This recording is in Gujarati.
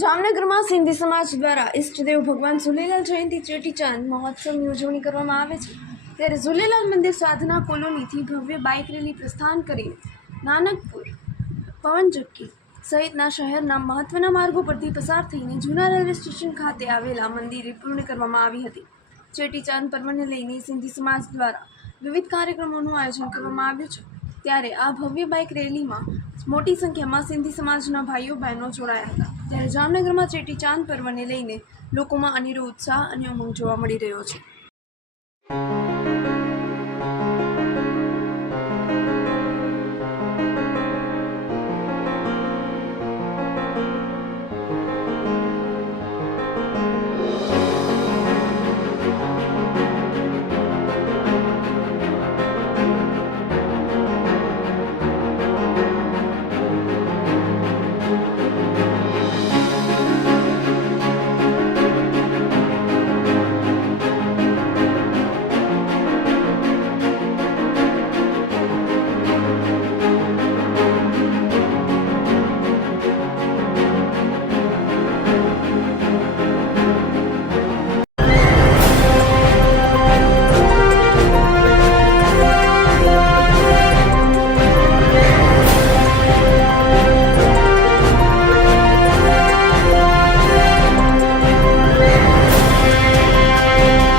જામનગરમાં સિંધી સમાજ દ્વારા ઈષ્ટદેવ ભગવાન ઝૂલેલાલ જયંતિ ચેટીચાંદ મહોત્સવની ઉજવણી કરવામાં આવે છે। ત્યારે ઝૂલેલાલ મંદિર સાધના કોલોનીથી ભવ્ય બાઇક રેલી પ્રસ્થાન કરીને નાનકપુર, પવનચક્કી સહિતના શહેરના મહત્વના માર્ગો પરથી પસાર થઈને જૂના રેલવે સ્ટેશન ખાતે આવેલા મંદિરે પૂર્ણ કરવામાં આવી હતી। ચેટીચાંદ પર્વને લઈને સિંધી સમાજ દ્વારા વિવિધ કાર્યક્રમોનું આયોજન કરવામાં આવ્યું છે। ત્યારે આ ભવ્ય બાઇક રેલીમાં મોટી સંખ્યામાં સિંધી સમાજના ભાઈઓ બહેનો જોડાયા હતા। ત્યારે જામનગરમાં ચેટીચાંદ પર્વને લઈને લોકોમાં અનેરો ઉત્સાહ અને ઉમંગ જોવા મળી રહ્યો છે।